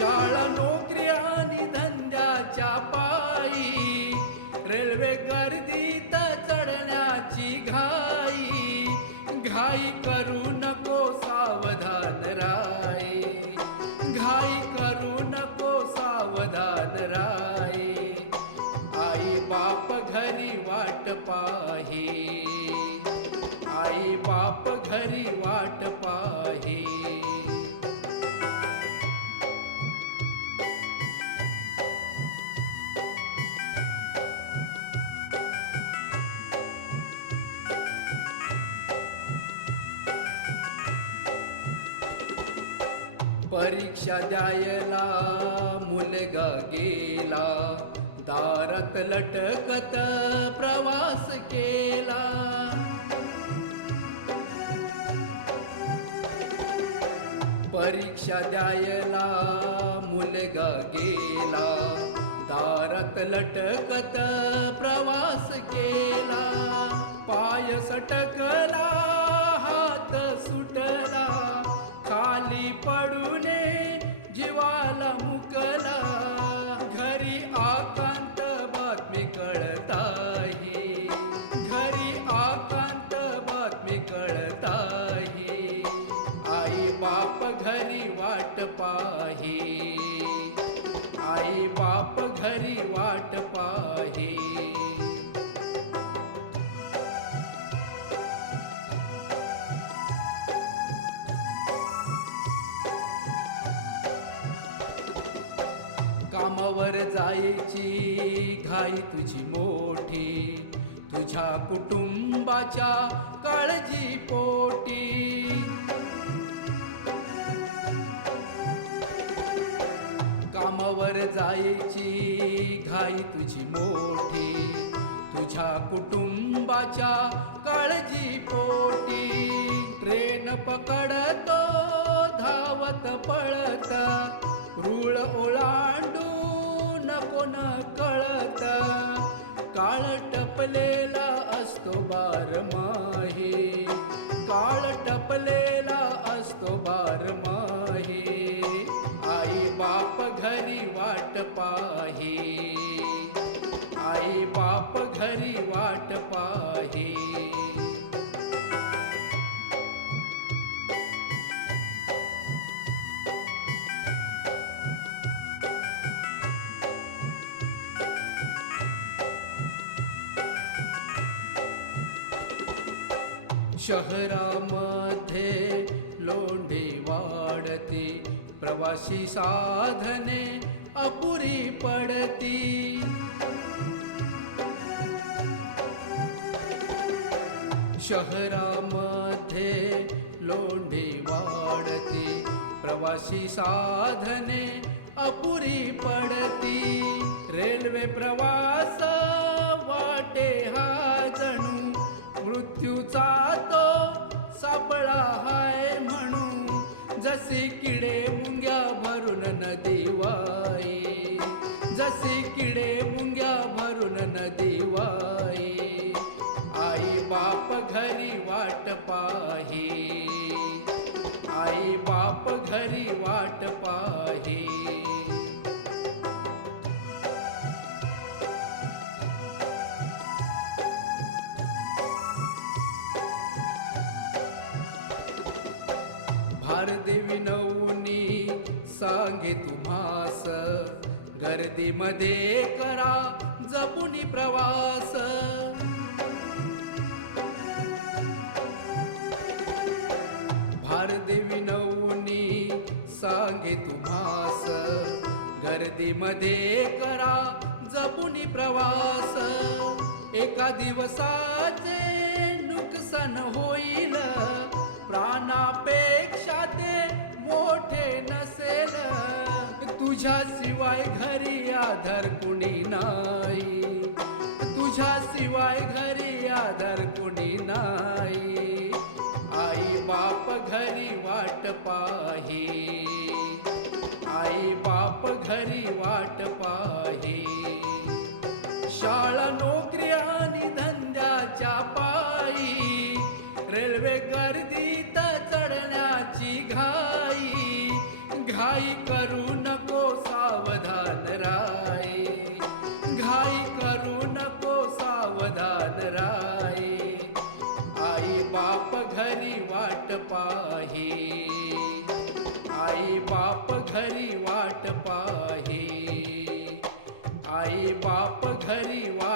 शाळा नोकरी आणि धंद्याच्या पायी रेल्वे गर्दीत चढण्याची घाई घाई करू नको सावधान राय घाई करू नको सावधान राय आई बाप घरी वाट पाहे आई बाप घरी वाट पाहे परीक्षा द्यायला मुलगा गेला दारात लटकत प्रवास केला परीक्षा द्यायला मुलगा गेला दारात लटकत प्रवास केला पाय सटकला हात सुटला खाली पडूने जीवाला मुकला घरी आकांत बातमी कळत आहे घरी आकांत बातमी कळत आहे आई बाप घरी वाट पाहे आई बाप घरी वाट पाहे कामावर जायची घाई तुझी मोठी तुझ्या कुटुंबाच्या काळजी पोटी कामावर जायची घाई तुझी मोठी तुझ्या कुटुंबाच्या काळजी पोटी ट्रेन पकडतो धावत पळत रूळ ओलांडू नको न कळत काळ टपलेला असतो बारमाही काळ टपलेला असतो बारमाही आई बाप घरी वाट पाहे आई बाप घरी वाट पाहे शहरामध्ये लोंढे वाढती प्रवासी साधने अपुरी पडती शहरामध्ये लोंढे वाढती प्रवासी साधने अपुरी पडती रेल्वे प्रवास वाटे हा जणू मृत्यूचा तो सापळा हाय म्हणू जसे किडे मुंग्या भरून नदी वाई जसे किडे मुंग्या भरून नदी वाई आई बाप घरी वाट पाहे आई बाप घरी वाट पाहे भारदेवी नवनी सांगे तुम्हास गर्दीमध्ये करा जपुनी प्रवास भारदेवी नवनी सांगे तुम्हास गर्दीमध्ये करा जपुनी प्रवास एका दिवसाचे नुकसान होईल प्राणापेक्षा ते मोठे नसेल तुझ्याशिवाय घरी आधार कुणी नाही तुझ्याशिवाय घरी आधार कुणी नाही आई बाप घरी वाट पाहे आई बाप घरी वाट पाहे शाळा नोकरी आणि धंद्याच्या पायी रेल्वे गर्दीत चढण्याची घाई घाई करू नको घरी वाट पाहे आई बाप घरी वाट